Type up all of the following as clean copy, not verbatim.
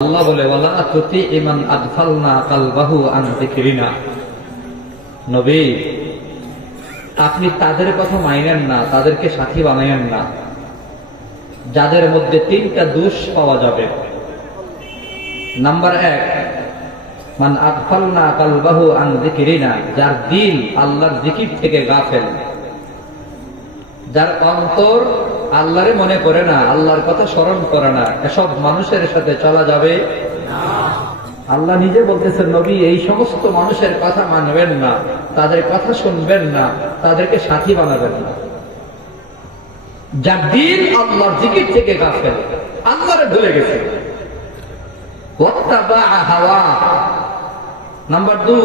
আল্লাহ বলে ওয়ালা তুতি ইমান আদফালনা কালবাহু আন যিকরিনা। নবী, আপনি তাদের কথা মানেন না, তাদেরকে সাথী বানায়েন না যাদের মধ্যে তিনটা দোষ পাওয়া যাবে। নাম্বার 1, মান আদফালনা কালবাহু আন যিকরিনা, যার দিল আল্লাহর জিকির থেকে গাফেল, যার অন্তর আল্লাহরে মনে করে না, আল্লাহর কথা স্মরণ করে না, এসব মানুষের সাথে চলা যাবে না। আল্লাহ নিজে বলতেছেন, নবী এই সমস্ত মানুষের কথা মানবেন না, তাদের কথা শুনবেন না, তাদেরকে সাথী বানাবেন না। যার দিল আল্লাহর জিকির থেকে গাফেল, আল্লাহরে ভুলে গেছে। ওয়াত্তাবা হাওয়া। নাম্বার 2,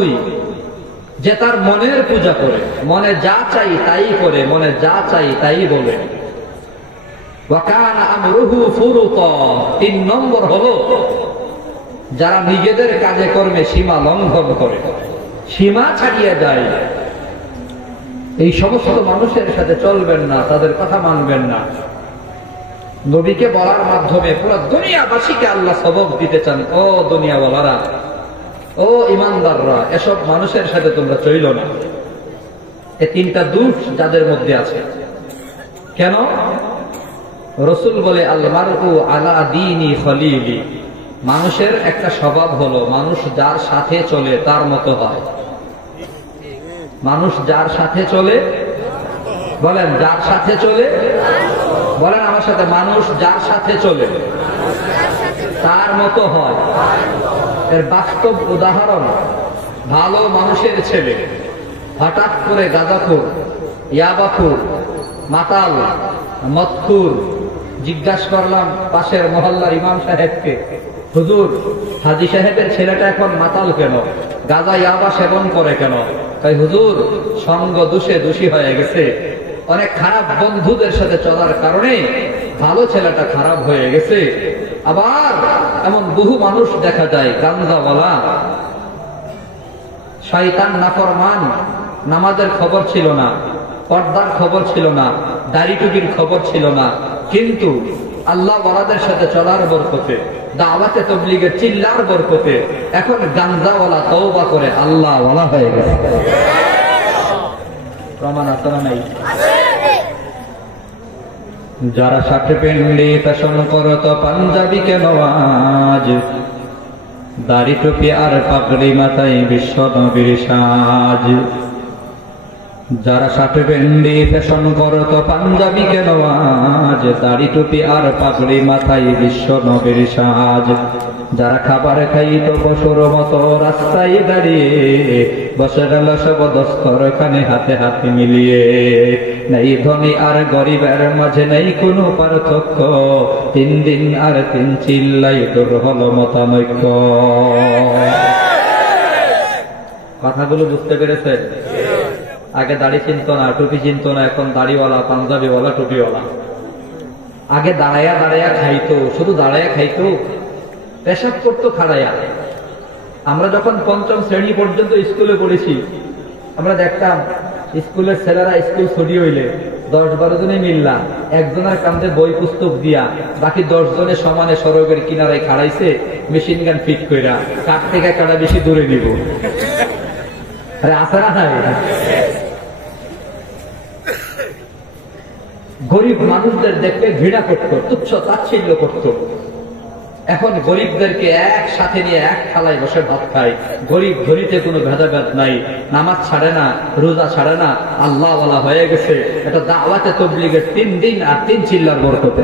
যে তার মনের পূজা করে, মনে যা চাই তাই করে, মনে যা চাই তাই বলে। ওয়াকানা আমরুহু ফুরুতা। 3 নম্বর হলো যারা নিজেদের কাজে কর্মে সীমা লঙ্ঘন করে, সীমা ছাড়িয়ে যায়। এই সমস্ত মানুষের সাথে চলবেন না, তাদের কথা মানবেন না। নবীকে বলার মাধ্যমে পুরো দুনিয়াবাসীকে আল্লাহ সবক দিতে চান, ও দুনিয়াওয়ালারা, ও ইমানদাররা, এসব মানুষের সাথে তোমরা চইল না। এই 3টা দোষ যাদের মধ্যে আছে। কেন? রাসূল বলে আল মারউ আলা দীনি খলিলি। মানুষের একটা স্বভাব হলো, মানুষ যার সাথে চলে তার মতো হয়। মানুষ যার সাথে চলে, বলেন যার সাথে চলে, বলেন আমার সাথে, মানুষ যার সাথে চলে তার মতো হয়। এর বাস্তব উদাহরণ, ভালো মানুষের ছেলে হঠাৎ করে গাঁজাখোর, ইয়াবাখোর, মাতাল, মদখোর। জিজ্ঞাসা করলাম পাশের মহল্লার ইমাম সাহেবকে, হুজুর হাজী সাহেবের ছেলেটা এখন মাতাল কেন, গাঁজা ইয়াবা সেবন করে কেন? তাই হুজুর সঙ্গ দোষে দোষী হয়ে গেছে, অনেক খারাপ বন্ধুদের সাথে চলার কারণে ভালো ছেলেটা খারাপ হয়ে গেছে। আবার এমন বহু মানুষ দেখা যায় গাঞ্জাওয়ালা, শয়তান নাফরমান, নামাজের খবর ছিল না, পর্দার খবর ছিল না, দাড়ি টুপির খবর ছিল না, কিন্তু আল্লাহ ওয়ালাদের সাথে চলার বরকতে, দাওয়াতে তাবলীগের চিল্লার বরকতে এখন গাঞ্জাওয়ালা তওবা করে আল্লাহ ওয়ালা হয়ে গেছে। প্রমাণ আছে না নাই? যারা শার্ট প্যান্টে ফ্যাশন করত, পাঞ্জাবি কেন আজ, দাড়ি টুপি আর পাগড়ি মাথায় বিশ্ব নবীর সাজ। যারা শার্ট প্যান্টে ফ্যাশন করত, পাঞ্জাবি কেন আজ, দাড়ি টুপি আর পাগড়ি মাথায় বিশ্ব নবীর সাজ। যারা খাবার খাইত পশুর মতো রাস্তায় দাঁড়িয়ে, বসে গেল সব দস্তরখানে হাতে হাতে মিলিয়ে। নেই ধনী আর গরিবের মাঝে নেই কোনো পার্থক্য, 3 দিন আর 3 চিল্লাই দূর হলো মতানৈক্য। কথাগুলো বুঝতে পেরেছেন? আগে দাড়ি চিনত না, টুপি চিনত না, এখন দাড়িওয়ালা, পাঞ্জাবিওয়ালা, টুপিওয়ালা। আগে দাঁড়াইয়া দাঁড়াইয়া খাইতো, শুধু দাঁড়াইয়া খাইতো, পেশাব করতো খাড়াইয়া। আমরা যখন 5ম শ্রেণী পর্যন্ত স্কুলে পড়েছি, আমরা দেখতাম স্কুলের ছেলেরা স্কুল ছুটি হইলে 10-12 জনে মিল্লা একজনের কান্দে বই পুস্তক দিয়া, বাকি 10 জনে সমানে সড়কের কিনারায় খাড়াইছে, মেশিন গান ফিট কইরা, কাঠ থেকে কাটা বেশি দূরে দিব। আরে আসা নাই? গরিব মানুষদের দেখতে ঘৃণা করত, তুচ্ছ তাচ্ছিল্য করত। এখন গরিবদেরকে একসাথে নিয়ে এক থালায় বসে ভাত খায়। গরিব ধরিতে কোনো ভেদাভেদ নাই, নামাজ ছাড়ে না, রোজা ছাড়ে না, আল্লাহ ওয়ালা হয়ে গেছে। এটা দাওয়াতে তাবলীগের 3 দিন আর 3 চিল্লার বরকতে।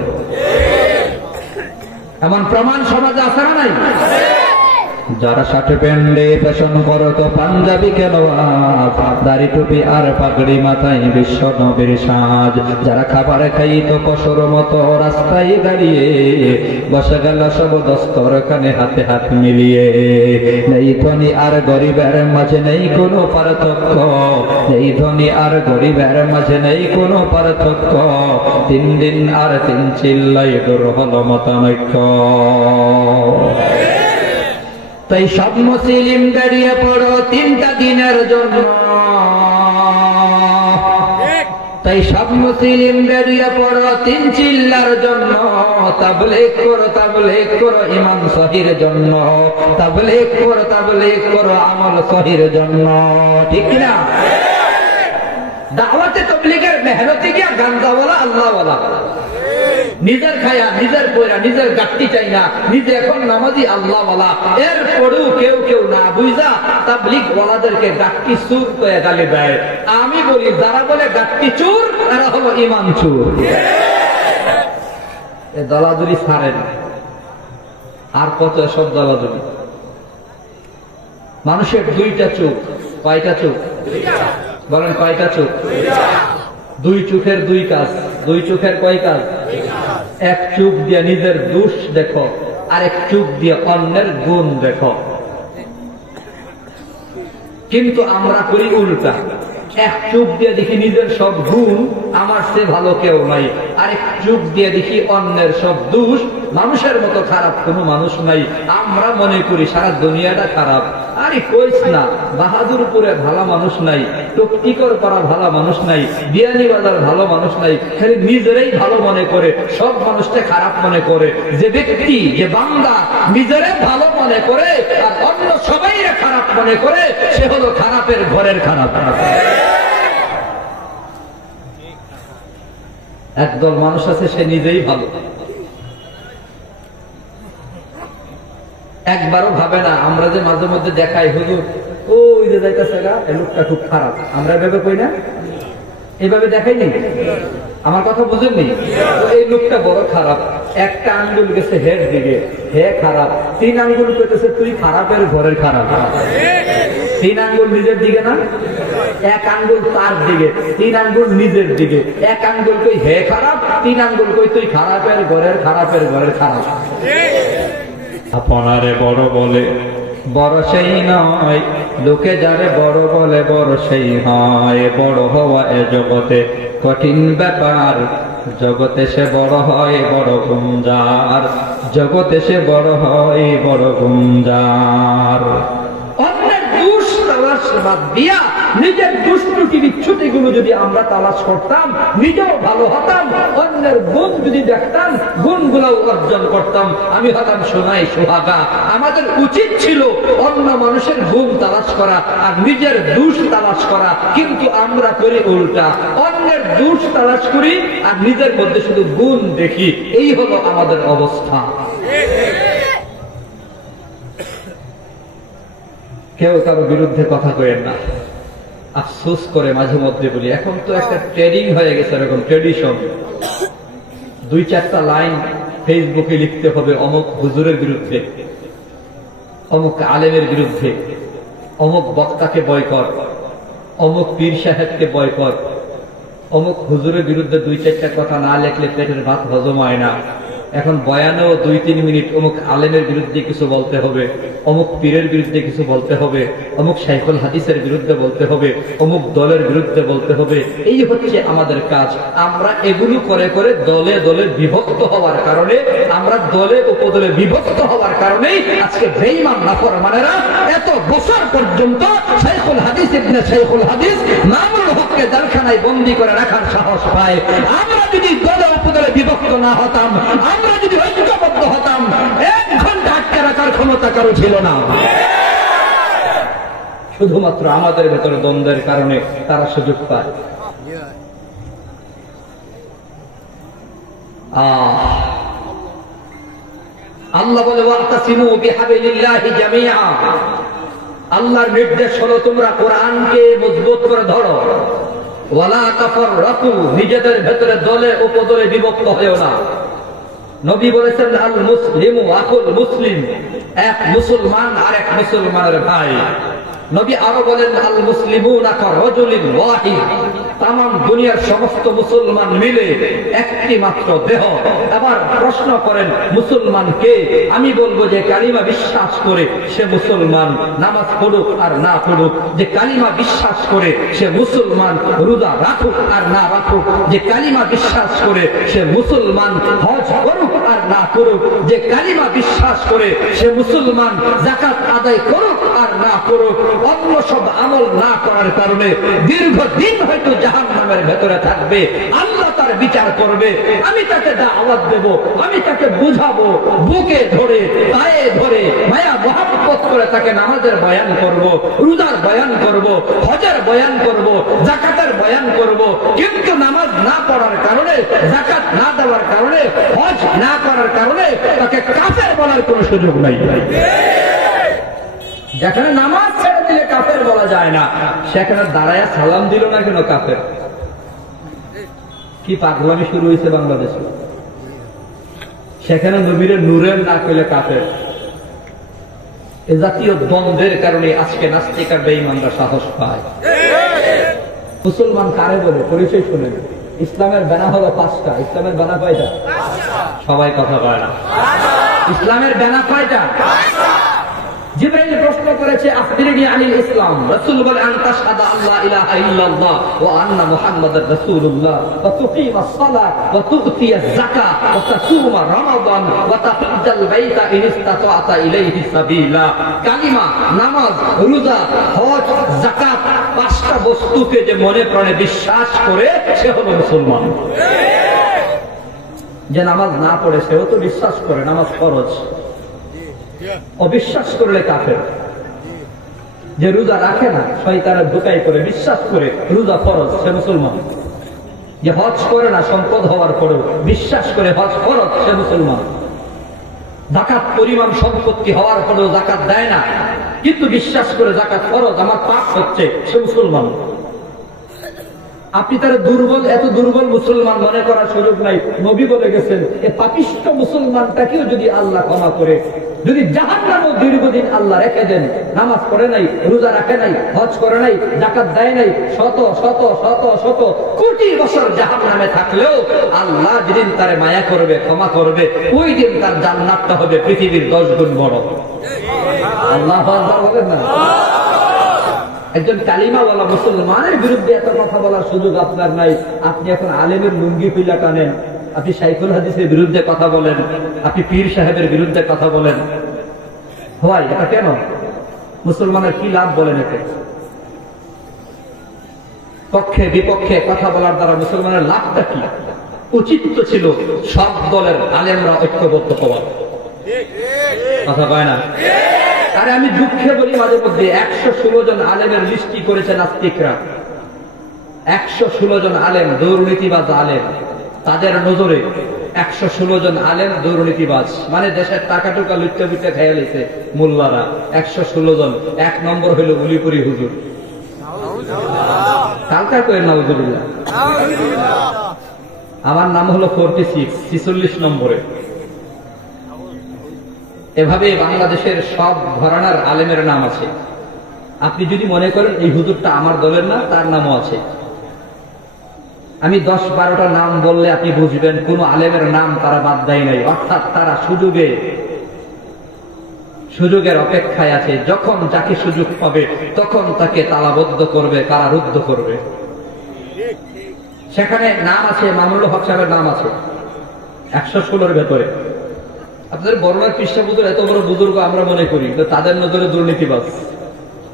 এমন প্রমাণ সমাজে আছে না নাই? যারা শার্ট প্যান্টে ফ্যাশন করত, পাঞ্জাবি কেন আজ, দাড়ি টুপি আর পাগড়ি মাথায় বিশ্ব নবীর সাজ। যারা খাবার খাইত পশুর মতো রাস্তায় দাঁড়িয়ে, বসে গেল সব দস্তরখানে হাতে হাত মিলিয়ে। নেই ধনী আর গরিবের মাঝে নেই কোনো পার্থক্য, নেই ধনী আর গরিবের মাঝে নেই কোনো পার্থক্য, 3 দিন আর 3 চিল্লাই দূর হলো মতানৈক্য। তাই সব মুসলিম দাঁড়িয়ে পড়ো 3টা দিনের জন্য। তাই সব মুসলিম বেরিয়ে পড়ো তিন চিল্লার জন্য, তাবলীগ করো ঈমান সহির জন্য, তাবলীগ করো আমল সহির জন্য। ঠিক কিনা? দাওয়াতে তাবলীগের মেহনতি কি গাঞ্জাওয়ালা আল্লাহওয়ালা? নিজের খায়া নিজের পয়রা নিজের গাট্টি চাই না, নিজে এখন নামাজি আল্লাহওয়ালা। এরপরেও কেউ না বুঝা তাবলীগ ওয়ালাদেরকে গাট্টি চুর করে গালি দেয়। আমি বলি যারা বলে গাট্টি চুর তারা হলো ঈমান চুর। এ দলাদুরি ছাড়েন, আর কত সব দলাদুরি। মানুষের দুইটা চোখ, কয়টা চোখ বলেন? কয়টা চোখ? দুই চোখের দুই কাজ। দুই চোখের কয় কাজ? এক চোখ দিয়ে নিজের দোষ দেখো, আর এক চোখ দিয়ে অন্যের গুণ দেখো। কিন্তু আমরা করি উল্টা, এক চোখ দিয়ে দেখি নিজের সব গুণ, আমার সে ভালো কেউ নাই, আরেক চোখ দিয়ে দেখি অন্যের সব দোষ, মানুষের মতো খারাপ কোনো মানুষ নাই। আমরা মনে করি সারা দুনিয়াটা খারাপ। আরে কইস না, বাহাদুরপুরে ভালো মানুষ নাই, টকটিকর পাড়া ভালো মানুষ নাই, বিয়ানীবাজার ভালো মানুষ নাই, খালি নিজেরাই ভালো মনে করে, সব মানুষটা খারাপ মনে করে। যে ব্যক্তি, যে বান্দা নিজেরাই ভালো মনে করে আর অন্য সবাই খারাপ মনে করে, সে হলো খারাপের ঘরের খারাপ। একদল মানুষ আছে সে নিজেই ভালো, একবারও ভাবে না। আমরা যে মাঝে মধ্যে দেখাই হুজুর ওই যে যাইতেছে গা, এই লোকটা খুব খারাপ, আমরা এভাবে কই না? এইভাবে দেখাইনি? আমার কথা বুঝেননি? এই লোকটা বড় খারাপ, একটা আঙ্গুল গেছে হের দিকে, হে খারাপ, তিন আঙ্গুল পেতেছে তুই খারাপের ঘরের খারাপ। তিন আঙ্গুল নিজের দিকে না, এক আঙ্গুল তার দিকে, তিন আঙ্গুল নিজের দিকে। এক আঙ্গুল কই হে খারাপ, তিন আঙ্গুল কই তুই খারাপের ঘরের খারাপ। আপনারে বড় বলে বড় সেই নয়, লোকে যারে বড় বলে বড় সেই হয়। বড় হওয়া এ জগতে কঠিন ব্যাপার, জগতে সে বড় হয় বড় গুঞ্জার, জগতে সে বড় হয় বড় গুঞ্জার। অন্যের দোষ তালাশ বাদ দিয়া নিজের দুষ্কৃতি বিচ্ছুতিগুলো যদি আমরা তালাশ করতাম, নিজেও ভালো হতাম। অন্যের গুণ যদি দেখতাম, গুণগুলো অর্জন করতাম, আমি হতাম সোনাই সোহাগা। আমাদের উচিত ছিল অন্য মানুষের গুণ তালাশ করা আর নিজের দোষ তালাশ করা, কিন্তু আমরা করি উল্টা। অন্যের দোষ তালাশ করি আর নিজের মধ্যে শুধু গুণ দেখি। এই হলো আমাদের অবস্থা। কেউ কারো বিরুদ্ধে কথা কয়েন না, আফসোস করে মাঝে মধ্যে বলি। এখন তো একটা ট্রেডিং হয়ে গেছে, এরকম ট্রেডিশন। দুই চারটা লাইন ফেসবুকে লিখতে হবে অমুক হুজুরের বিরুদ্ধে, অমুক আলেমের বিরুদ্ধে, অমুক বক্তাকে বয়কট, অমুক পীর সাহেবকে বয়কট। অমুক হুজুরের বিরুদ্ধে দুই চারটা কথা না লেখলে পেটের ভাত হজম হয় না। এখন বয়ানেও 2-3 মিনিট অমুক আলেমের বিরুদ্ধে কিছু বলতে হবে, অমুক পীরের বিরুদ্ধে কিছু বলতে হবে, অমুক শাইখুল হাদিসের বিরুদ্ধে বলতে হবে, অমুক দলের বিরুদ্ধে বলতে হবে। এই হচ্ছে আমাদের কাজ। আমরা এগুলো করে করে দলে দলে বিভক্ত হওয়ার কারণে, আমরা দলে উপদলে বিভক্ত হওয়ার কারণেই আজকে বেঈমান নাফরমানেরা এত বছর পর্যন্ত শাইখুল হাদিস ইবনে শাইখুল হাদিস মামুনুল হককে জেলখানায় বন্দী করে রাখার সাহস পায়। আমরা যদি দলে উপদলে বিভক্ত না হতাম, আমরা যদি ঐক্যবদ্ধ হতাম, 1 ঘন্টা আটকে রাখার ক্ষমতা কারো ছিল না। শুধুমাত্র আমাদের ভেতরে দ্বন্দ্বের কারণে তারা সুযোগ পায়। আল্লাহ বলে ওয়াতাসিমু বিহাবিলিল্লাহি জামিআ। আল্লাহর নির্দেশ হলো তোমরা কোরআনকে মজবুত করে ধরো। ওয়ালা তাফাররাকু, নিজেদের ভেতরে দলে উপদলে বিভক্ত হয়ো না। নবী বলেছেন আল মুসলিমু আখুল মুসলিম, এক মুসলমান আর এক মুসলমানের ভাই। নবী আরো বলেন আল মুসলিমুনা কারাজুলিন ওয়াহিদ, তামাম দুনিয়ার সমস্ত মুসলমান মিলে একটি মাত্র দেহ। আবার প্রশ্ন করেন মুসলমান কে? আমি বলবো যে কালিমা বিশ্বাস করে সে মুসলমান, নামাজ পড়ুক আর না পড়ুক। যে কালিমা বিশ্বাস করে সে মুসলমান, রোজা রাখুক আর না রাখুক। যে কালিমা বিশ্বাস করে সে মুসলমান, হজ করুক আর না করুক। যে কালিমা বিশ্বাস করে সে মুসলমান, যাকাত আদায় করুক আর না করুক। অন্য সব আমল না করার কারণে দীর্ঘদিন হয়তো জাহান্নামের ভেতরে থাকবে, আল্লাহ তার বিচার করবে। আমি তাকে দাওয়াত দেব, আমি তাকে বুঝাবো, বুকে ধরে পায়ে ধরে মায়া মহব্বত করে তাকে নামাজের বয়ান করব, রোজার বয়ান করব, হজের বয়ান করব, যাকাতের বয়ান করব। কিন্তু নামাজ না পড়ার কারণে, যাকাত না দেওয়ার কারণে, হজ না করার কারণে তাকে কাফের বলার কোনো সুযোগ নাই। যেখানে নামাজ ছেড়ে দিলে কাফের বলা যায় না, সেখানে দাঁড়ায় সালাম দিল না কেন কাফের? কি পাগলামি শুরু হয়েছে বাংলাদেশে। সেখানে নবীর নূরের না কইলে কাফের। এ জাতীয় দ্বন্দ্বের কারণে আজকে নাস্তিক আর বেঈমানরা সাহস পায়। মুসলমান কারে বলে পরিচয় শুনেন। ইসলামের ব্যানা হলো 5টা। ইসলামের ব্যানা কয়টা? সবাই কথা কয় না। ইসলামের ব্যানা কয়টা? জিবরাইল প্রশ্ন করেছে, আখবিরনি আনিল ইসলাম। রাসূল বলে, আন তাশহাদা আল্লা ইলাহা ইল্লাল্লাহ ওয়া আন্না মুহাম্মাদার রাসূলুল্লাহ ওয়া তুকিমাস সালাত ওয়া তু'তিয়াজ যাকাত ওয়া তাসুমা রমাদান ওয়া তাহজ্জাল বাইতা ইন ইসতাতা'তা ইলাইহি সাবিলা। কালিমা, নামাজ, রোজা, হজ, যাকাত, 5টা বস্তুকে যে মনে প্রাণে বিশ্বাস করে সে হলো মুসলমান। যে নামাজ না পড়ে সেও তো বিশ্বাস করে নামাজ ফরজ, অবিশ্বাস করলে কাফের। যে রোজা রাখে না, শয়তানের ধোঁকায় করে বিশ্বাস করে রোজা ফরজ, সে মুসলমান। যে হজ করে না সম্পদ হওয়ার পরেও বিশ্বাস করে হজ ফরজ, সে মুসলমান। যাকাত পরিমাণ সম্পত্তি হওয়ার পরেও যাকাত দেয় না, কিন্তু বিশ্বাস করে যাকাত ফরজ, আমার পাপ হচ্ছে, সে মুসলমান। আপনি তার দুর্বল, এত দুর্বল মুসলমান মনে করার সুযোগ নাই। নবী বলে গেছেন, এ পাপিষ্ঠ মুসলমানটাকেও যদি আল্লাহ ক্ষমা করে, যদি জাহান্নামেও দীর্ঘদিন আল্লাহ রেখে দেন, নামাজ পড়ে নাই, রোজা রাখে নাই, হজ করে নাই, যাকাত দেয় নাই, শত শত শত শত কোটি বছর জাহান্নামে থাকলেও আল্লাহ যেদিন তারে মায়া করবে, ক্ষমা করবে, ওই দিন তার জান্নাতটা হবে পৃথিবীর 10 গুণ বড়। আল্লাহু আকবার বলেন না? একজন কালিমাওয়ালা মুসলমানের বিরুদ্ধে এত কথা বলার সুযোগ আপনার নাই। আপনি এখন আলেমের লুঙ্গি পিলা টানেন, আপনি শাইখুল হাদিসের বিরুদ্ধে কথা বলেন, আপনি পীর সাহেবের বিরুদ্ধে কথা বলেন। হয় এটা কেন? মুসলমানের কি লাভ বলেন? এতে পক্ষে বিপক্ষে কথা বলার দ্বারা মুসলমানের লাভটা কি? উচিত তো ছিল সব দলের আলেমরা ঐক্যবদ্ধ হওয়া। কথা কয় না? আরে আমি দুঃখে বলি মাঝে মধ্যে, 116 জন আলেমের লিস্টি করেছে নাস্তিকরা। 116 জন আলেম দুর্নীতিবাজ আলেম, তাদের নজরে 116 জন আলেম দুর্নীতিবাজ, মানে দেশের টাকা টুকা লুটতে বুটতে খেয়ে লিছে মোল্লারা। 116 জন। 1 নম্বর হইল উলিপুরি হুজুর। কালকা কয়ে নাউজুবিল্লাহ। আমার নাম হলো 46 নম্বরে। এভাবে বাংলাদেশের সব ঘরানার আলেমের নাম আছে। আপনি যদি মনে করেন এই হুজুরটা আমার দলের না, তার নামও আছে। আমি 10-12টা নাম বললে আপনি বুঝবেন কোন আলেমের নাম তারা বাদ দেয় নাই। অর্থাৎ তারা সুযোগের অপেক্ষায় আছে। যখন যাকে সুযোগ পাবে তখন তাকে তালাবদ্ধ করবে, কারারুদ্ধ করবে। সেখানে নাম আছে, মামুনুল হক সাহেবের নাম আছে 116-র ভেতরে। আপনাদের বড়লার কৃষ্ণ বুজুর এত বড় বুজুর্গ আমরা মনে করি, তো তাদের নজরে দুর্নীতিবাজ।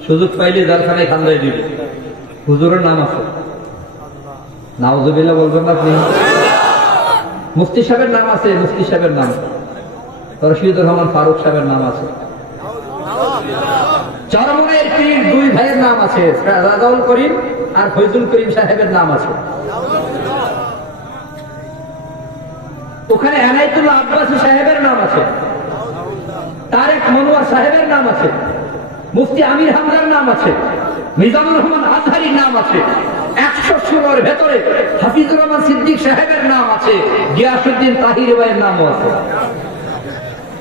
সুযোগ পাইলে জালখানায় খান্দাই দিবে। হুজুরের নাম আছে, নাউজুবিল্লাহ বলবেন না আপনি? মুফতি সাহেবের নাম আছে, মুফতি সাহেবের নাম। রশিদুর রহমান ফারুক সাহেবের নাম আছে। চরমনাইয়ের পীর 2 ভাইয়ের নাম আছে, রাজাউল করিম আর ফয়জুল করিম সাহেবের নাম আছে। ওখানে এনায়েতুল্লাহ আব্বাসী সাহেবের নাম আছে, তারেক মনোয়ার সাহেবের নাম আছে, মুফতি আমির হামজার নাম আছে, মিজানুর রহমান আজহারির নাম আছে। 116-র ভেতরে হাফিজুর রহমান সিদ্দিক সাহেবের নাম আছে, গিয়াসউদ্দিন তাহির ভাইয়ের নামও আছে।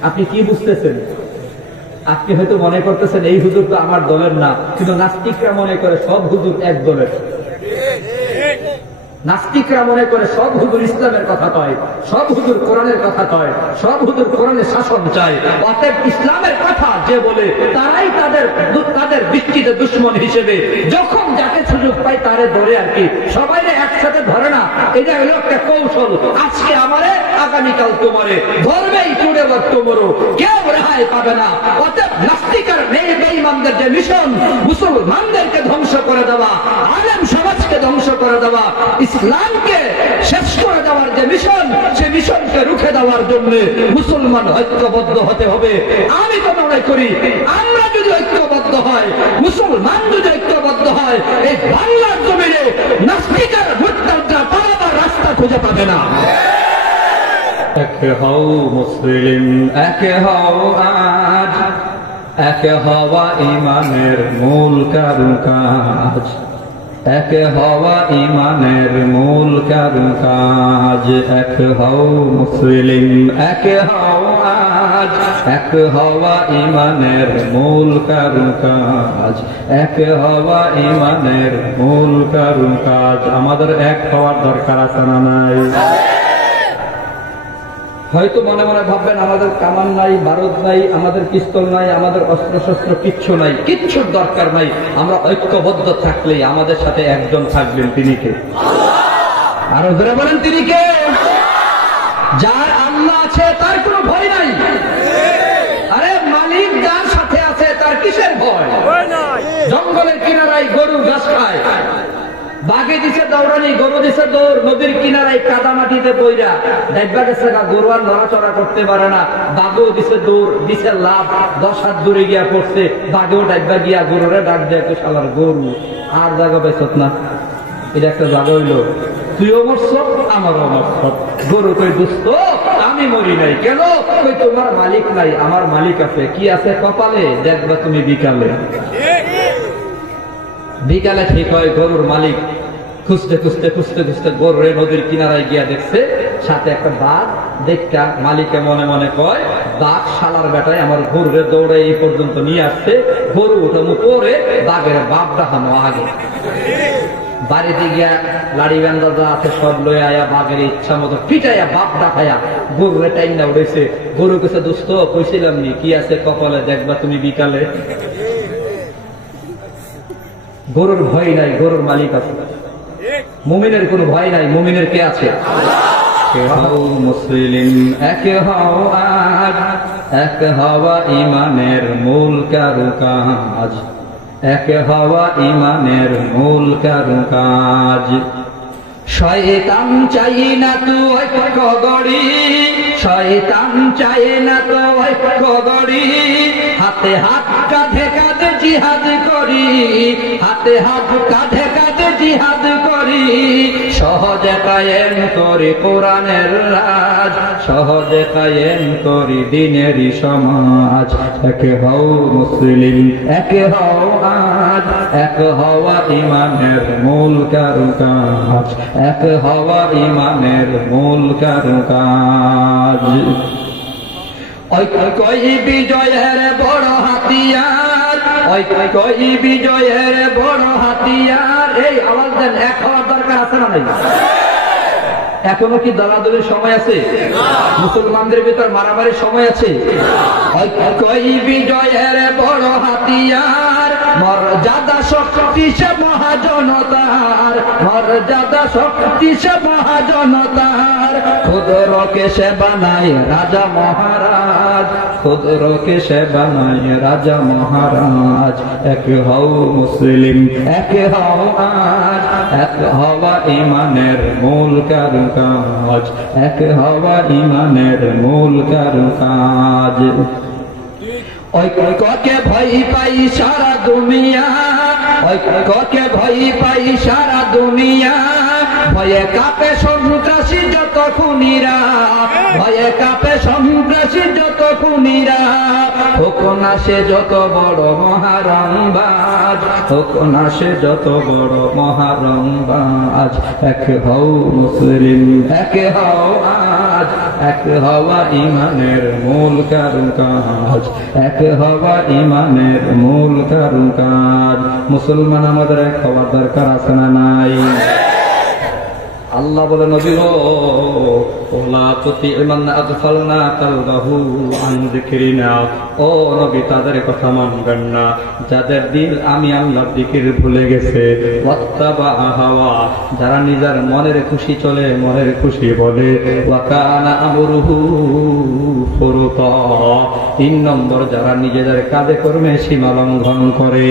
আপনি কি বুঝতেছেন? আপনি হয়তো মনে করতেছেন এই হুজুর তো আমার দলের না, কিন্তু নাস্তিকরা মনে করে সব হুজুর এক দলের। নাস্তিকরা মনে করে সব হুজুর ইসলামের কথা কয়, সব হুজুর কোরআনের কথা কয়, সব হুজুর কোরআনের শাসন চায়। অতএব ইসলামের কথা যে বলে তারাই তাদের দৃষ্টিতে দুশ্মন হিসেবে যখন যাকে সুযোগ পায় তারে ধরে আর কি, সবাই একসাথে ধরে না। এটা হলো একটা কৌশল। আজকে আমারে, আগামীকাল তোমারে ধরবেই, চুড়ে তোমারও, কেউ রেহাই পাবে না। অতএব নাস্তিক আর বেঈমানদের যে মিশন, মুসলমানদেরকে ধ্বংস করে দেওয়া, আলেম সমাজকে ধ্বংস করে দেওয়া, ইসলামকে শেষ করে দেওয়ার যে মিশন, সে মিশনকে রুখে দেওয়ার জন্য মুসলমান ঐক্যবদ্ধ হতে হবে। আমি তো মনে করি আমরা যদি ঐক্যবদ্ধ হয়, মুসলমান যদি ঐক্যবদ্ধ হয়, এই বাংলার জমিনে নাস্তিকের মুর্তাদরা পালাবার রাস্তা খুঁজে পাবে না। এক হও মুসলিম, এক হও আজ, এক হওয়া ইমানের মূল কারুকাজ, এক হওয়া ইমানের মূল কারুকাজ। এক হও মুসলিম, এক হও আজ, এক হওয়া ইমানের মূল কারুকাজ, এক হওয়া ইমানের মূল কারুকাজ। আমাদের এক হওয়ার দরকার আছে না নাই? হয়তো মনে মনে ভাববেন আমাদের কামান নাই, বারুদ নাই, আমাদের পিস্তল নাই, আমাদের অস্ত্র শস্ত্র কিচ্ছু নাই। কিচ্ছুর দরকার নাই। আমরা ঐক্যবদ্ধ থাকলেই আমাদের সাথে একজন থাকবেন, তিনি কে? আরো ধরে বলেন, তিনি কে? যার আল্লাহ আছে তার কোনো ভয় নাই। আরে মালিক যার সাথে আছে তার কিসের ভয়? জঙ্গলের কিনারায় গরু ঘাস খায়, বাঘে দিছে দৌড়ানি, গরু দিছে দৌড়, নদীর কিনারায় কাদা মাটিতে বইরা ডাইবা গেছে, গরু আর নড়াচড়া করতে পারে না, বাঘেও দিছে দৌড়, দিছে লাভ, 10 হাত দূরে গিয়া পড়ছে, বাঘেও ডাইবা গিয়া গরুরে ডাক দেয়, শালার গরু আর জায়গা পেছত না। এটা একটা জায়গা হইলো, তুইও মরছ আমারও মরছ। গরু কই, দুস্থ আমি মরি নাই। কেন? কই তোমার মালিক নাই, আমার মালিক আছে। কি আছে কপালে? দেখবা তুমি বিকালে। বিকালে ঠিক হয়, গরুর মালিক খুঁজতে খুঁজতে খুঁজতে খুঁজতে গরুরে নদীর কিনারায় গিয়া দেখছে, সাথে একটা বাঘ। দেখা মালিকে মনে মনে কয়, বাঘ শালার বেটায় আমার গরুরে দৌড়ে এই পর্যন্ত নিয়ে আসছে, গরু উঠানো পরে বাঘের বাপ ডাকানো আগে। বাড়িতে গিয়া লাড়ি বান্ধা যা আছে সব লয়ে আয়া বাঘের ইচ্ছা মতো পিটাইয়া বাপ ডাকাইয়া গরুরে টাইনা উঠেছে। গরু কাছে, দুস্থ কইছিলাম নি কি আছে কপালে, দেখবা তুমি বিকালে। গরুর ভয় নাই, গরুর মালিক আছে। মুমিনের কোনো ভয় নাই, মুমিনের কে আছে? মুসলিম, এক হও আজ, এক হওয়া ইমানের মূল কারুকাজ, এক হওয়া ইমানের মূল কারুকাজ। শয়তান চাই না তো ঐক্য গড়ি, শয়তান চাই না তো ঐক্য গড়ি, হাতে হাত কাঁধে কাঁধে জিহাদ করি, হাতে হাত কাঁধে কাঁধে জিহাদ করি, সহজে কায়েম করি কোরআনের রাজ, সহজে কায়েম করি দ্বীনেরই সমাজ। এক হও মুসলিম, এক হও আজ, এক হওয়া ইমানের মূল কারুকাজ, এক হওয়া ইমানের মূল কারুকাজ। ঐক্যই বিজয়ের বড় হাতিয়ার, ঐক্যই বিজয়ের বড় হাতিয়ার। এই আওয়াজ দেন, এক হওয়ার দরকার আছে না নাই? এখনো কি দলাদলির সময় আছে? মুসলমানদের ভিতর মারামারির সময় আছে? ঐক্যই বিজয়ের বড় হাতিয়ার, মর্যাদা শক্তি সে মহাজনতার, মর্যাদা শক্তি সে মহাজনতার, ক্ষুদ্রকে সে বানায় রাজা মহারাজ, ক্ষুদ্রকে সে বানায় রাজা মহারাজ। এক হও মুসলিম, এক হও আজ, এক হওয়া ইমানের মূল কারুকাজ, এক হওয়া ইমানের মূল কারুকাজ। ঐক্যকে ভয় পাই সারা দুনিয়া, ঐক্যকে ভয় পাই সারা দুনিয়া, ভয়ে কাঁপে সন্ত্রাসী যত খুনিরা, ভয়ে কাঁপে সন্ত্রাসী যত খুনিরা, হোক না সে যত বড় মহারংবাজ, হোক না সে যত বড় মহারংবাজ। এক হও মুসলিম, এক হও আজ, এক হওয়া ইমানের মূল কারুকাজ, এক হওয়া ইমানের মূল কারুকাজ। মুসলমান আমাদের এক হওয়ার দরকার আছে না নাই? আল্লাহ বলে, নবী গো, ওলা তুতিউ মান আগফালনা কলবাহু আন যিকরিনা, ও নবী তাদের কথা মানবেন না যাদের দিল আমি আল্লাহর জিকির ভুলে গেছে। ওয়াত্তাবা হাওয়া, যারা নিজের মনের খুশি চলে, মনের খুশি বলে। ওয়া কানা আমরুহু ফুরুতা। 3 নম্বর, যারা নিজেদের কাজে কর্মে সীমা লঙ্ঘন করে।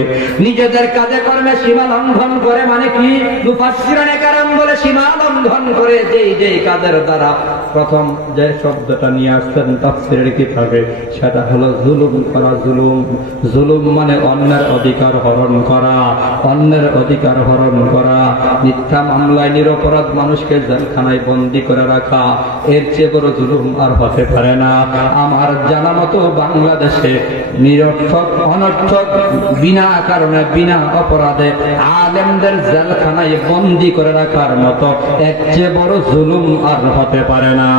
নিজেদের কাজে কর্মে সীমা লঙ্ঘন করে মানে কি? মুফাসসিরানে কেরাম বলে সীমা লঙ্ঘন করে যেই কাজের দ্বারা প্রথম যে শব্দটা নিয়ে আসছেন তাফসীরের কিতাবে, সেটা হলো জুলুম করা। জুলুম মানে অন্যের অধিকার হরণ করা, অন্যের অধিকার হরণ করা। মিথ্যা মামলায় নিরপরাধ মানুষকে জেলখানায় বন্দী করে রাখা, এর চেয়ে বড় জুলুম আর হতে পারে না। আমার জানা মতো বাংলাদেশে নিরর্থক অনর্থক বিনা কারণে বিনা অপরাধে আলেমদের জেলখানায় বন্দী করে রাখার মতো এর চেয়ে বড় জুলুম আর হতে পারে না।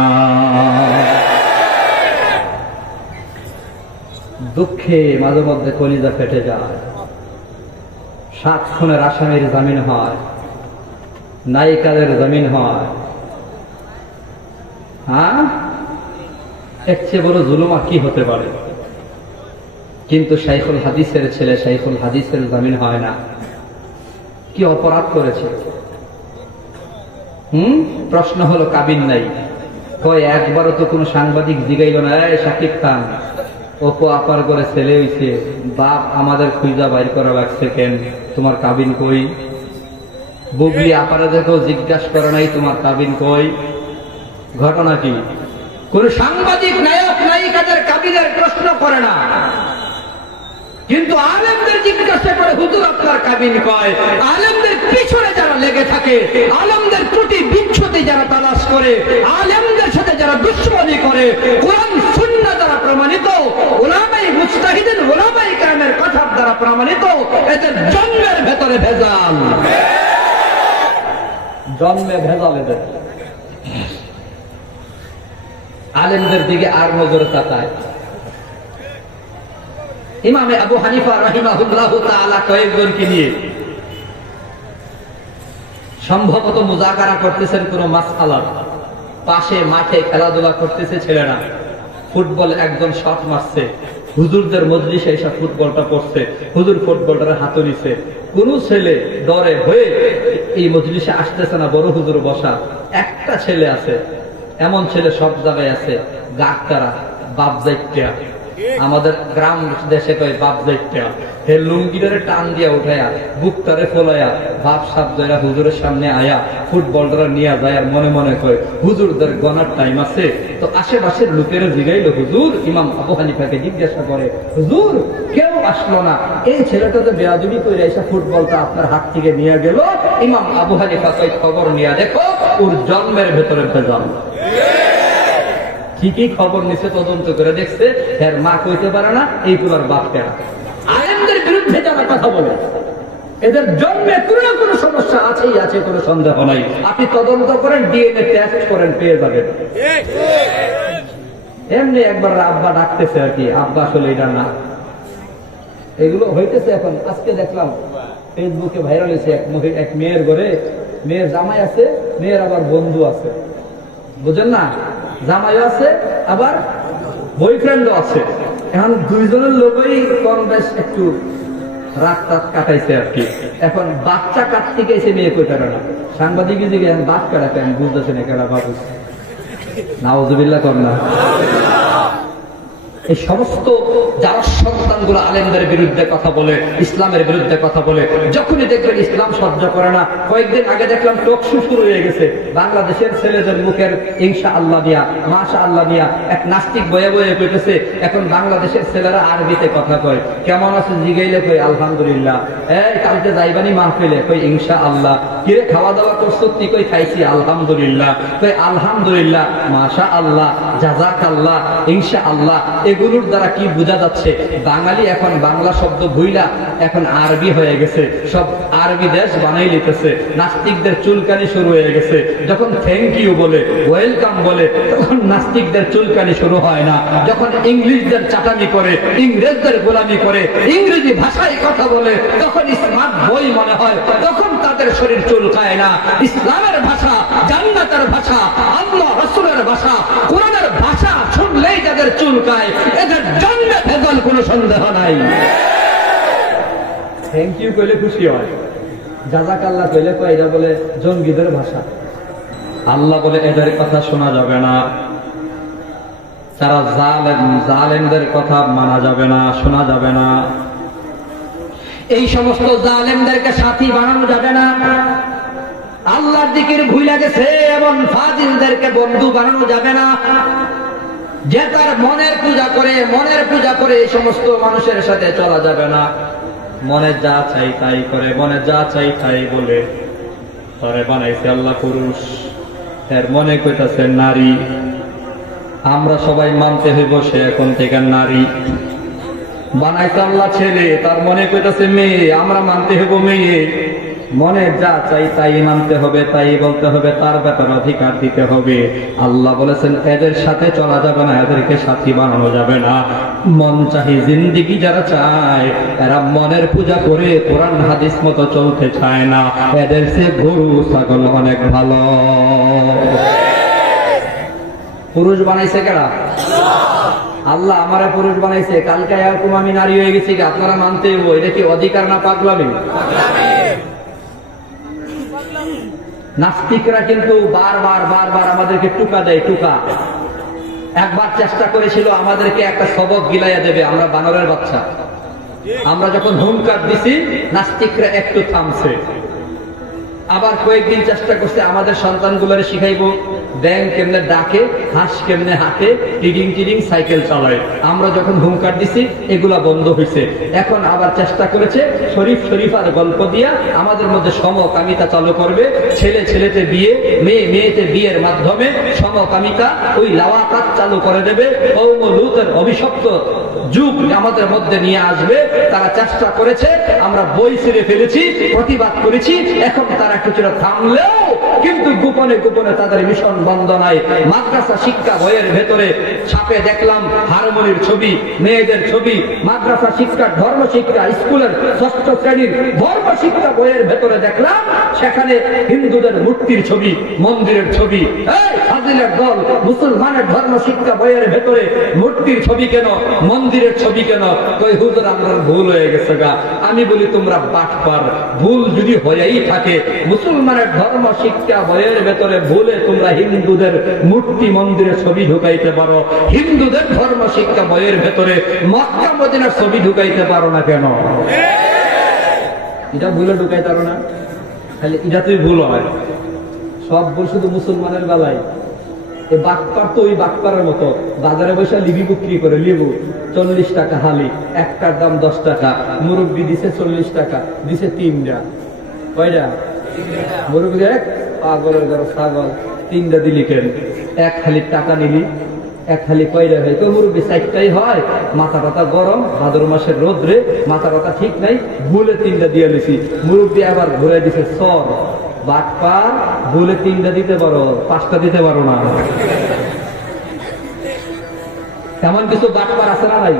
দুঃখে মাঝে মধ্যে কলিজা ফেটে যায়। 7 খুনের আসামির জামিন হয়, নায়িকাদের জামিন হয়। হ্যাঁ, এর চেয়ে বড় জুলুম আর কি হতে পারে? কিন্তু শাইখুল হাদিসের ছেলে শাইখুল হাদিসের জামিন হয় না। কি অপরাধ করেছে? প্রশ্ন হলো কাবিন নাই। কয় একবারও তো কোনো সাংবাদিক জিগাইল না, এই শাকিব খান অপু আপার করে ছেলে হইছে, বাপ আমাদের খুঁজা বাইর করা লাগছে, কেন তোমার কাবিন কই? বুবলি আপারাদেরকেও জিজ্ঞাসা করে নাই তোমার কাবিন কই? ঘটনা কি? কোন সাংবাদিক নায়ক নায়িকাদের কাবিনের প্রশ্ন করে না, কিন্তু আলেমদের জিজ্ঞাসা করে হুজুর আপনার কাবিন কয়। আলেমদের পিছনে যারা লেগে থাকে, আলেমদের ত্রুটি বিচ্ছুতি যারা তালাশ করে, আলেমদের সাথে যারা দুশ্মনী করে, কোরআন সুন্নাহ দ্বারা প্রমাণিত, উলামায়ে মুজতাহিদিন উলামায়ে কেরামের কথা দ্বারা প্রমাণিত, এদের জন্মের ভেতরে ভেজাল, জন্মে ভেজাল। এদের আলেমদের দিকে আর নজরে তাকায়। ইমামে আবু হানিফা রাহিমাহুল্লাহু তাআলা কয়েকজনকে নিয়ে সম্ভবত মুযাকারা করতেছেন কোন মাসআলার। পাশে মাঠে খেলাধুলা করতেছে ছেলেরা, ফুটবল একজন শট মারছে, হুজুরদের মজলিসে এসে ফুটবলটা পড়ছে, হুজুর ফুটবলটার হাতে নিছে। কোন ছেলে ডরে হয়ে এই মজলিসে আসতেছে না, বড় হুজুর বসা। একটা ছেলে আছে, এমন ছেলে সব জায়গায় আছে, গাকতারা, বাপ যাইত্যা, আমাদের গ্রাম দেশে কয় বাপ যাইত্যা। হে লুঙ্গিটারে টান দিয়া উঠায়া, বুকটারে ফোলায়া, বাপ সাপ ধরা হুজুরের সামনে আয়া ফুটবলটা নিয়ে যায় আর মনে মনে কয় হুজুরদের গনার টাইম আছে। তো আশেপাশের লোকেরা জিগাইল হুজুর, ইমাম আবু হানিফাকে জিজ্ঞাসা করে, হুজুর কেউ আসলো না, এই ছেলেটা তো বেয়াদবি করে এসে ফুটবলটা আপনার হাত থেকে নিয়ে গেল। ইমাম আবু হানিফা কয় খবর নিয়ে দেখো, ওর জন্মের ভেতরে ভেজাল। ঠিকই খবর নিছে, তদন্ত করে দেখছে এর মা কইতে পারে না, এইগুলোর বাপ কেনা। আলেমদের বিরুদ্ধে যারা কথা বলে এদের জন্মে কোন না কোন সমস্যা আছেই আছে, কোনো সন্দেহ নাই। আপনি তদন্ত করেন, ডিএনএ টেস্ট করেন, পেয়ে যাবেন। এমনি একবার আব্বা ডাকতেছে আর কি, আব্বা আসলে এটা না। এগুলো হইতেছে এখন। আজকে দেখলাম ফেসবুকে ভাইরাল হয়েছে, এক মেয়ের ঘরে মেয়ের জামাই আছে, মেয়ের আবার বন্ধু আছে, বুঝেন না? জামাইও আছে আবার বয়ফ্রেন্ডও আছে। এখন দুইজনের লোকই কম বেশ একটু রাত রাত কাটাইছে আর কি। এখন বাচ্চা কাটতে গেছে মেয়ে কই পারে না, সাংবাদিক দিকে বাদ কাটাতে আমি বুঝতেছি না কেনা বাবু। নাউযুবিল্লাহ কর না। এই সমস্ত যারা সন্তানগুলো আলেমদের বিরুদ্ধে কথা বলে, ইসলামের বিরুদ্ধে কথা বলে, যখনই দেখবেন ইসলাম সহ্য করে না। কয়েকদিন আগে দেখলাম টকশো শুরু হয়ে গেছে বাংলাদেশের ছেলেদের মুখের ইনশা আল্লাহ দিয়া, মাশা আল্লাহ দিয়া। এক নাস্তিক বয়ে বয়ে কইতেছে এখন বাংলাদেশের ছেলেরা আরবিতে কথা কয়, কেমন আছে জিগাইলে কই আলহামদুলিল্লাহ। এই কালকে যাইবানি মাহফিলে, কই ইনশা আল্লাহ। কিরে খাওয়া দাওয়া করছো? তুই কই খাইছি আলহামদুলিল্লাহ। কই আলহামদুলিল্লাহ, মাশা আল্লাহ, জাযাকাল্লাহ, ইনশা আল্লাহ। এগুলোর দ্বারা কি বোঝা যাচ্ছে? বাঙালি এখন বাংলা শব্দ ভুইলা এখন আরবি হয়ে গেছে, সব আরবি দেশ বানাই লিতেছে। নাস্তিকদের চুলকানি শুরু হয়ে গেছে। যখন থ্যাংক ইউ বলে, ওয়েলকাম বলে, তখন নাস্তিকদের চুলকানি শুরু হয় না। যখন ইংলিশদের চাটানি করে, ইংরেজদের গোলামি করে, ইংরেজি ভাষায় কথা বলে, তখন স্মার্ট বই মনে হয়, তখন তাদের শরীর চুলকায় না। ইসলামের ভাষা, জান্নাতের ভাষা, আল্লাহ রাসূলের ভাষা, কোরআনের ভাষা শুনলেই যাদের চুলকায়, এদের জন্মে ভেজাল কোনো সন্দেহ নাই। থ্যাংক ইউ কইলে খুশি হয়, জাযাকাল্লাহ কইলে কয় এটা বলে জঙ্গিদের ভাষা। আল্লাহ বলে এদের কথা শোনা যাবে না। তারা জালেমদের কথা মানা যাবে না, শোনা যাবে না। এই সমস্ত জালেমদেরকে সাথী বানানো যাবে না। আল্লাহর জিকির ভুলে গেছে এবং ফাজিলদেরকে বন্ধু বানানো যাবে না। যে তার মনের পূজা করে এই সমস্ত মানুষের সাথে চলা যাবে না। মনে যা চাই তাই করে, মনে যা চাই তাই বলে। তারে বানাইছে আল্লাহ পুরুষ, এর মনে কইতাছে নারী। আমরা সবাই মানতে হইব সে এখন থেকে নারী। বানাইছে আল্লাহ ছেলে, তার মনে কইতাছে মেয়ে, আমরা মানতে হইব মেয়ে। মনে যা চাই তাই মানতে হবে, তাই বলতে হবে, তার ব্যাপারে অধিকার দিতে হবে। আল্লাহ বলেছেন এদের সাথে চলা যাবে না, এদেরকে সাথী বানানো যাবে না। মন চাহি জিন্দিগি যারা চায়, এরা মনের পূজা করে কোরআন হাদিস মতো চলতে চায় না। এদের সে গরু ছাগল অনেক ভালো। পুরুষ বানাইছে কারা? আল্লাহ আমারা পুরুষ বানাইছে। কালকে এরকম আমি নারী হয়ে গেছি, আপনারা মানতে হইব। এটা কি অধিকার না পাগলামি? নাস্তিকরা কিন্তু বারবার আমাদেরকে টুকা দেয়, টুকা। একবার চেষ্টা করেছিল আমাদেরকে একটা সবক গিলাইয়া দেবে, আমরা বানরের বাচ্চা। আমরা যখন হুঙ্কার দিছি, নাস্তিকরা একটু থামছে। আবার কয়েকদিন চেষ্টা করছে আমাদের সন্তানগুলোরে শিখাইবো ব্যাং কেমনে ডাকে, হাঁস কেমনে হাঁটে, টিডিং সাইকেল চালায়। আমরা যখন হুঙ্কার দিছি এগুলা বন্ধ হয়েছে। এখন আবার চেষ্টা করেছে শরীফার গল্প দিয়া আমাদের মধ্যে সমকামিতা চালু করবে। ছেলেতে বিয়ে, মেয়েতে বিয়ের মাধ্যমে সমকামিতা, ওই লাওয়াকাত চালু করে দেবে। কওম লূতের অভিশপ্ত যুগ আমাদের মধ্যে নিয়ে আসবে। তারা চেষ্টা করেছে, আমরা বই ছিঁড়ে ফেলেছি, প্রতিবাদ করেছি। এখন তারা কিছুটা থামলেও কিন্তু গোপনে তাদের মিশন বন্ধ নাই। মাদ্রাসা শিক্ষা বইয়ের ভেতরে ছাপে দেখলাম হারমোনির ছবি, মেয়েদের ছবি। মাদ্রাসা শিক্ষা, ধর্ম শিক্ষা স্কুলের 6ষ্ঠ শ্রেণীর ধর্ম শিক্ষা বইয়ের ভেতরে দেখলাম সেখানে হিন্দুদের মূর্তির ছবি, মন্দিরের ছবি। ফাজিলের দল, মুসলমানের ধর্ম শিক্ষা বইয়ের ভেতরে মূর্তির ছবি কেন, মন্দিরের ছবি কেন? কই হুজুর আমরা ভুল হয়ে গেছে গা। আমি বলি তোমরা বাটপার। ভুল যদি হয়েই থাকে, মুসলমানের ধর্ম শিক্ষা বইয়ের ভেতরে ভুলে তোমরা হিন্দুদের মূর্তি মন্দিরের ছবি ঢুকাইতে পারো, হিন্দুদের ধর্ম শিক্ষা বইয়ের ভেতরে মক্কা মদিনার ছবি ঢুকাইতে পারো না কেন? এটা ভুলে ঢুকাইতে পারো না? খালি এটা তুই ভুল হয়। সব ভুল শুধু মুসলমানের বেলায়। এই বাটপার তো ওই বাটপারের মতো বাজারে বসে লিবি বিক্রি করে। লিবু 40 টাকা হালি, একটার দাম 10 টাকা। মুরব্বি দিছে 40 টাকা, দিছে 3টা। কয়টা মুরব্বি? এক পাগলের ঘর ছাগল, 3টা দিলি কেন? এক খালি টাকা নিলি, এক খালি কয়টা হয়? তো মুরব্বি 4টাই হয়। মাথা টাথা গরম, ভাদ্র মাসের রোদ্রে মাথা টাথা ঠিক নাই, ভুলে 3টা দিয়ে নিছি। মুরব্বি আবার ঘুরে দিছে সর। বাটপার, ভুলে 3টা দিতে পারো, 5টা দিতে পারো না। এমন কিছু বাটপার আছে না নাই?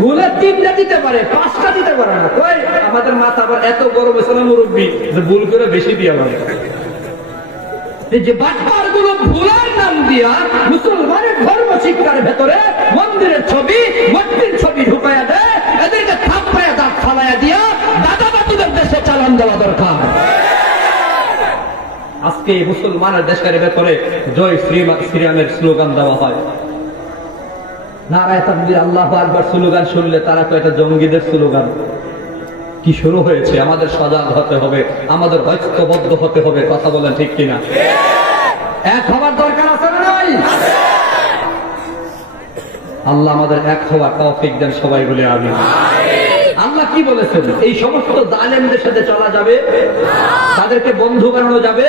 ভুলে 3টা দিতে পারে, 5টা দিতে পারে না। কই আমাদের মাথা আবার এত গরম হয়েছে না মুরব্বি যে ভুল করে বেশি দিয়ে পারে। এই যে বাটপার গুলো ভুলের নাম দিয়া মুসলমানের ধর্ম শিক্ষার ভেতরে মন্দিরের ছবি, মূর্তির ছবি ঢুকাইয়া দেয়, এদেরকে থাপ্পাইয়া দাঁত ফালাইয়া দিয়া দাদা বাতুদের দেশে চালান দেওয়া দরকার। আজকে মুসলমানের দেশের ভেতরে জয় শ্রীরামের স্লোগান দেওয়া হয়। নারায়ে তাকবীর, আল্লাহু আকবার স্লোগান শুনলে তারা কয়টা জঙ্গিদের স্লোগান। কি শুরু হয়েছে? আমাদের সজাগ হতে হবে, আমাদের ঐক্যবদ্ধ হতে হবে। কথা বলেন ঠিক কিনা? এক হওয়ার দরকার আছে না নাই? আল্লাহ আমাদের এক হওয়ার তৌফিক দেন, সবাই বলে আমিন। আল্লাহ কি বলেছেন? এই সমস্ত জালেমদের সাথে চলা যাবে, তাদেরকে বন্ধু বানানো যাবে।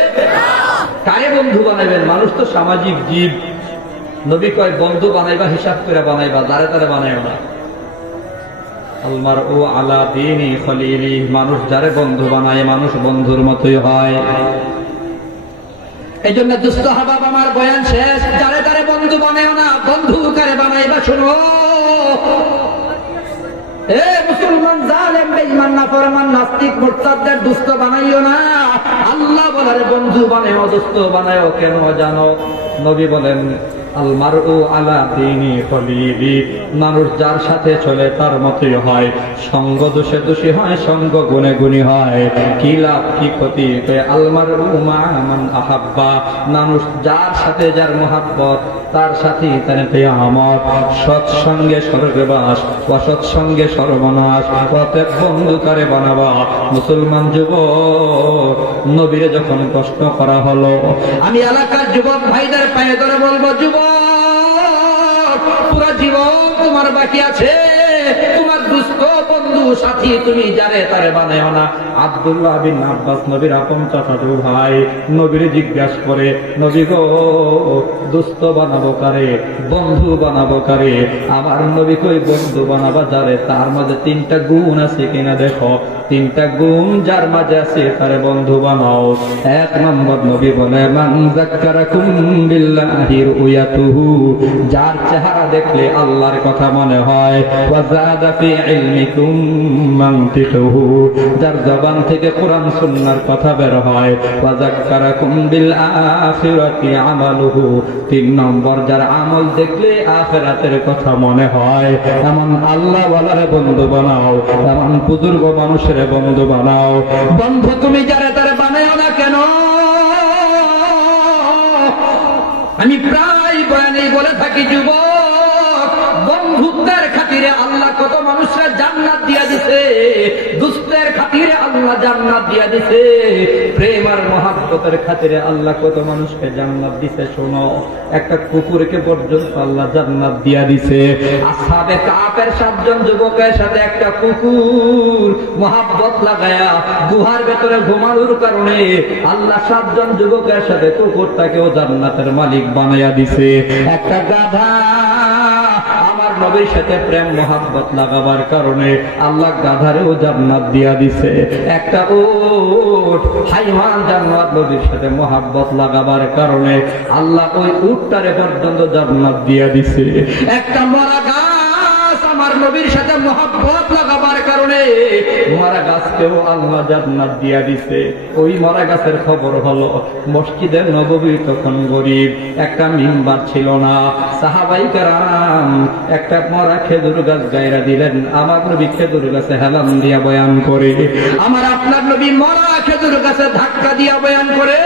কারে বন্ধু বানাবেন? মানুষ তো সামাজিক জীব। নবী কয় বন্ধু বানাইবা হিসাব করে বানাইবা, যারে তারে বানাইও না। আলমারউ আলা দীনি খলিলি, মানুষ যারে বন্ধু বানায় মানুষ বন্ধুর মতোই হয়। এই জন্য দুস্থ হাবাব আমার বয়ান শেষ। যারে তারে বন্ধু বানাইও না, বন্ধু কারে বানাইবা শুনো। এ মুসলমান জালেম বেঈমান নাফরমান নাস্তিক মুরতাদদের দুস্থ বানাইও না। আল্লাহ বলে বন্ধু বানাইও, দুস্থ বানাইও। কেন জানো? নবী বলেন আলমারউ আলা দীনি খলিলি, মানুষ যার সাথে চলে তার মতই হয়। সঙ্গ দোষে দোষী হয়, সঙ্গ গুণে গুণী হয়। কি লাভ কি ক্ষতি? আলমারউ মা মান আহাব্বা, মানুষ যার সাথে যার মহাব্বত, তার সাথী তার কিয়ামত। সৎসঙ্গে স্বর্গবাস, অসৎসঙ্গে সর্বনাশ। অতএব বন্ধু কারে বানাবা মুসলমান যুবক? নবীরে যখন প্রশ্ন করা হলো, আমি এলাকার যুবক ভাইদের পায়ে ধরে বলবো, যুবক পুরা জীবন তোমার বাকি আছে, তোমার দুস্থ বন্ধু সাথী তুমি যারে তারে বানায়ও না। আব্দুল্লাহ বিন আব্বাস নবীর আপন চাচাতো ভাই নবীরে জিজ্ঞাসা করে, নবী গো দুস্থ বানাবো কারে, বন্ধু বানাবো কারে? আমার নবী কই বন্ধু বানাবা যারে তার মাঝে তিনটা গুণ আছে কিনা দেখো, তিনটা গুণ যার মাঝে আছে তারে বন্ধু বানাও। এক নম্বর নবী বলে, মান যাক্কারাকুম বিল্লাহি রুয়াতুহু, যার চেহারা দেখলে আল্লাহর কথা মনে হয়। ওয়া যাদা ফি ইলমিকুম মানতিকুহু, যার জবান থেকে কোরআন সুন্নাহর কথা বের হয়। ওয়া যাক্কারাকুম বিল আখিরাতি আমালুহু, তিন নম্বর যার আমল দেখলে আখিরাতের কথা মনে হয়। এমন আল্লাহ ওয়ালারে বন্ধু বানাও, এমন বুজুর্গ মানুষের বন্ধু বানাও। বন্ধু তুমি যারা তারা বানাও না কেন? আমি প্রায় বয়ানে বলে থাকি, যুবক বন্ধুত্বের খাতিরে আল্লাহ কত মানুষরা জান্নাত দিয়া দিছে, দুস্থের খাতিরে আল্লাহ জান্নাত দিয়া দিছে, প্রেম আর মহাব্বতের খাতিরে আল্লাহ কত মানুষকে জান্নাত দিছে। শোনো, একটা কুকুরকে পর্যন্ত আল্লাহ জান্নাত দিয়া দিছে। আসহাবে কাফের 7 জন যুবকের সাথে একটা কুকুর মহাব্বত লাগায়া গুহার ভেতরে ঘুমানোর কারণে আল্লাহ 7 জন যুবকের সাথে কুকুরটাকেও জান্নাতের মালিক বানায়া দিছে। একটা গাধা আমার নবীর সাথে প্রেম মহাব্বত লাগাবার কারণে আল্লাহ গাধারেও জান্নাত দিয়া দিছে। একটা উট হাইওয়ান জান্নাত নবীর সাথে মহাব্বত লাগাবার কারণে আল্লাহ ওই উটটারে পর্যন্ত জান্নাত দিয়া দিছে। একটা মরা গাছ আমার নবীর সাথে মহাব্বত লাগাবার কারণে মরা গাছকেও আল্লাহ জান্নাত দিয়া দিছে। ওই মরা গাছের খবর হলো, মসজিদে নববী তখন গরিব, একটা মিম্বার ছিল না। সাহাবাই কেরাম একটা মরা খেজুর গাছ গায়রা দিলেন। আমার নবী খেজুর গাছে হেলান দিয়া বয়ান করে, আমার আপনার নবী মরা খেজুর গাছে ধাক্কা দিয়া বয়ান করে।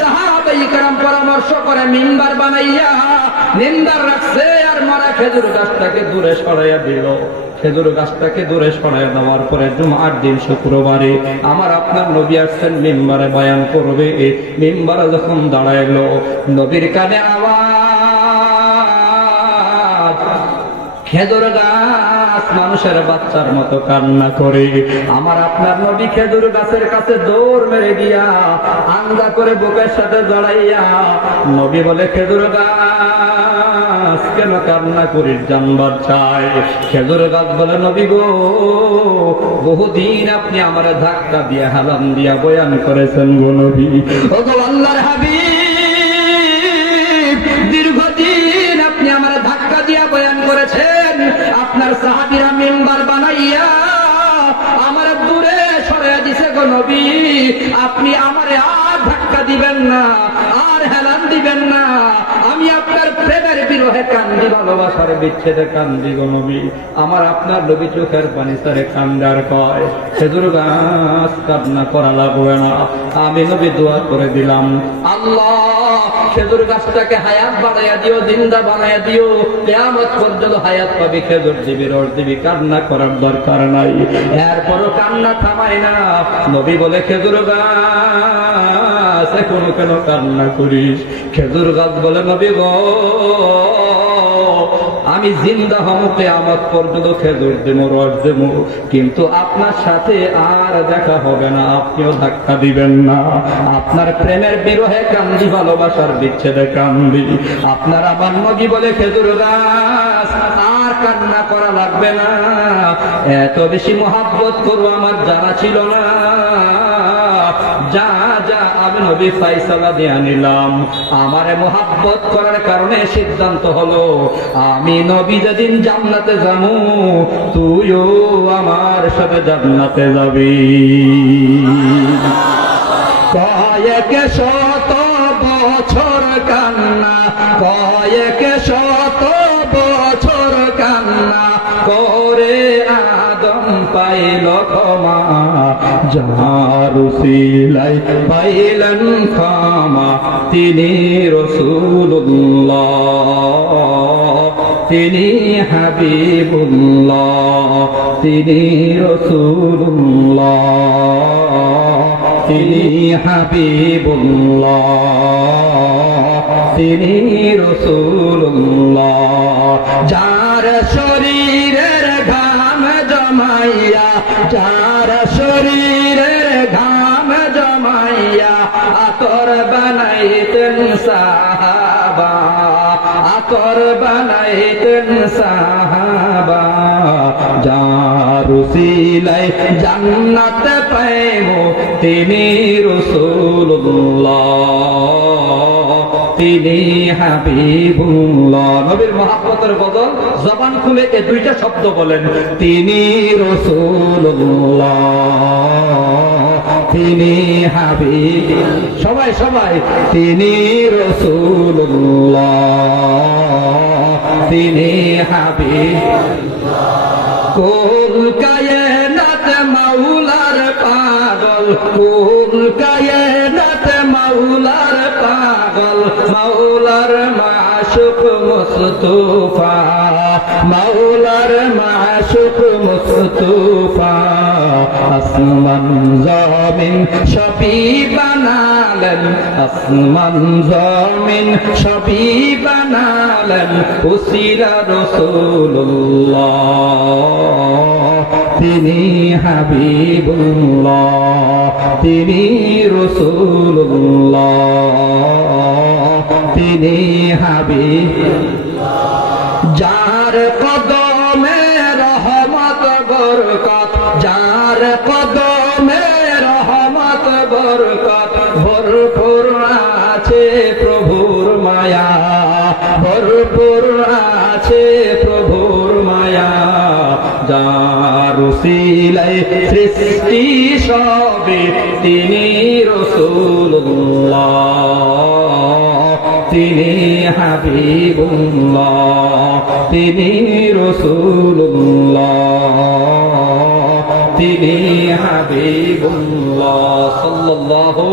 সাহাবাই কেরাম পরামর্শ করে মিম্বার বানাইয়া নিন্দার রাখছে, আর মরা খেজুর গাছটাকে দূরে সরাইয়া দিল। খেজুর গাছটাকে দূরে সরাইয়া দেওয়ার পরে জুমার দিন শুক্রবারে আমার আপনার নবী আসছেন মিম্বারে বয়ান করবে। মিম্বারে যখন দাঁড়াইলো, নবীর কানে আওয়াজ, খেজুর গাছ মানুষের বাচ্চার মতো কান্না করে। আমার আপনার নবী খেজুর গাছের কাছে দৌড় মেরে গিয়া আন্দা করে বুকের সাথে জড়াইয়া নবী বলে, খেজুর গাছ কেন কান্না করিস, জানবার চাই। খেজুর গাছ বলে, নবী গো বহুদিন আপনি আমার ধাক্কা দিয়া হেলান দিয়া বয়ান করেছেন গো নবী। ও গো আল্লাহর হাবিব, দীর্ঘদিন আপনি আমার ধাক্কা দিয়া বয়ান করেছেন। আপনার সাহাবীরা মিম্বার বানাইয়া আমার দূরে সরাইয়া দিছে গো নবী। আপনি আমারে আর ধাক্কা দিবেন না, আর হেলান দিবেন না। আমি আপনার প্রেমের বিরহে কান্দি, ভালোবাসার বিচ্ছেদে কান্দি গো নবী। আমার আপনার নবী চোখের পানি সারে কান্দার কয়, খেজুর গাছ কান্না করা লাগবে না। আমি নবী দোয়া করে দিলাম, আল্লাহ খেজুর গাছটাকে হায়াত বানাইয়া দিও, জিন্দা বানাইয়া দিও, কিয়ামত পর্যন্ত হায়াত পাবি, খেজুর দিবি, রস দিবি, কান্না করার দরকার নাই। এরপরও কান্না থামায় না। নবী বলে, খেজুর গাছ এখনো কেন কান্না করিস? খেজুর গাছ বলে, নবী গো আমি জিন্দা হব, কিয়ামত পর্যন্ত খেজুর দেবো, রস দেবো, কিন্তু আপনার সাথে আর দেখা হবে না, আপনিও ধাক্কা দিবেন না। আপনার প্রেমের বিরহে কান্দি, ভালোবাসার বিচ্ছেদে কান্দি। আপনার আমার নবী বলে, খেজুর গাছ আর কান্না করা লাগবে না। এত বেশি মহাব্বত করবো আমার জানা ছিল না। যা যা আমি নবী ফাইসালা দিয়ে নিলাম। আমারে মহাব্বত করার কারণে সিদ্ধান্ত হলো, আমি নবী যেদিন জান্নাতে যাবো, তুইও আমার সাথে জান্নাতে যাবি। কয়েক শত বছর কান্না, কয়েক শত বছর কান্না করে আদম পাইল ক্ষমা, যার উসিলায় পাইলেন ক্ষমা, তিনি রাসূলুল্লাহ, তিনি হাবিবুল্লাহ, তিনি রাসূলুল্লাহ, তিনি হাবিবুল্লাহ, তিনি রাসূলুল্লাহ। যার শরীরের ঘাম জমাইয়া, যার শরীরের ঘাম জমাইয়া আতর বানাইতেন সাহাবা, আতর বানাইতেন সাহাবা, যার উসিলায় জান্নাত পাইমু, তিনি রাসূলুল্লাহ, তিনি হাবিবুল্লাহ। নবীর মহব্বতের বদল জবান খুলে এই দুইটা শব্দ বলেন, তিনি রাসূলুল্লাহ, তিনি হাবিব। সবাই সবাই, তিনি রাসূলুল্লাহ, তিনি হাবিব। কুল কায়নাত মাওলার পাগল, কুল কায়নাত মাওলার পাগল, মাওলার মাশুক মুস্তাফা, মাওলার মাশুক মুস্তাফা, আসমান জমিন সবই বানালেন, আসমান জমিন সবই বানালেন উসিলা রাসূলুল্লাহ, তিনি হাবিবুল্লাহ, তিনি রাসূলুল্লাহ, তিনি হাবিব। যার কদমে রহমত বরকত, যার কদমে রহমত বরকত, ভরপুর আছে প্রভুর মায়া, ভরপুর আছে প্রভুর মায়া, যার উসিলায় সৃষ্টি সবে, তিনি রাসূলুল্লাহ, তিনি হাবিবুল্লাহ, তিনি রাসূলুল্লাহ, তিনি হাবিবুল্লাহ সাল্লাল্লাহু